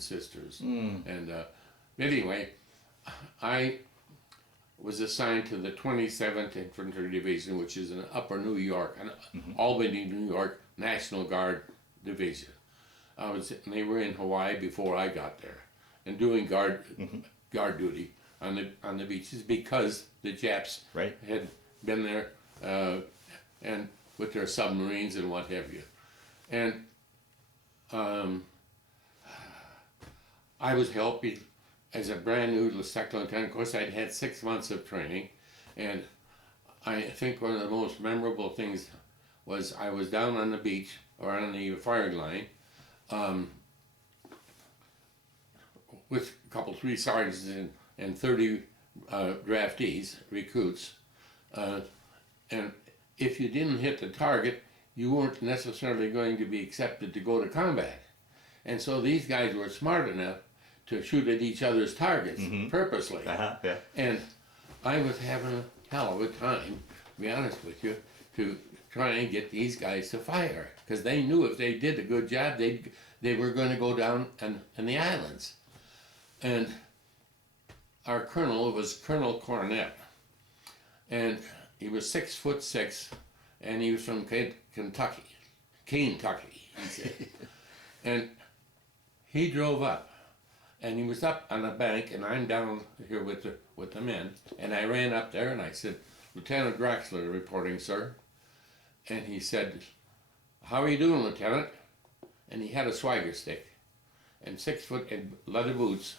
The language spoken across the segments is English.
and sisters. And anyway, I was assigned to the 27th Infantry Division, which is in Upper New York, Albany, New York National Guard Division. They were in Hawaii before I got there, and doing guard duty on the beaches because the Japs had been there and with their submarines and what have you. And I was helping as a brand new second lieutenant. Of course, I'd had 6 months of training, and I think one of the most memorable things was I was down on the beach or on the firing line with a couple, 3 sergeants and 30 draftees, recruits, and if you didn't hit the target, you weren't necessarily going to be accepted to go to combat. And so these guys were smart enough to shoot at each other's targets purposely. And I was having a hell of a time, to be honest with you, to try and get these guys to fire, because they knew if they did a good job, they were going to go down in the islands. And our colonel was Colonel Cornett, and he was 6'6", and he was from Kentucky, he said. And he drove up, and he was up on a bank, and I'm down here with the men, and I ran up there and I said, "Lieutenant Draxler reporting, sir." And he said, "How are you doing, Lieutenant?" And he had a swagger stick and 6 foot and leather boots.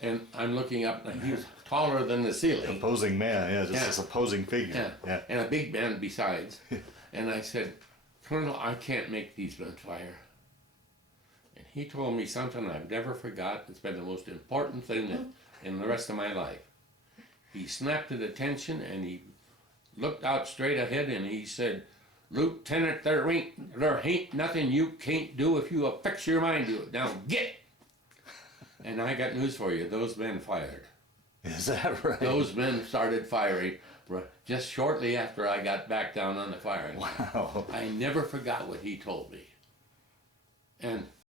And I'm looking up, and he was taller than the ceiling. Imposing man, just this opposing figure. Yeah, and a big man besides. And I said, "Colonel, I can't make these men fire." And he told me something I've never forgot. It's been the most important thing in the rest of my life. He snapped at attention, and he looked out straight ahead, and he said, "Lieutenant, there ain't nothing you can't do if you affix your mind to it. Now get!" And I got news for you. Those men fired. Is that right? Those men started firing just shortly after I got back down on the firing line. Wow. I never forgot what he told me. And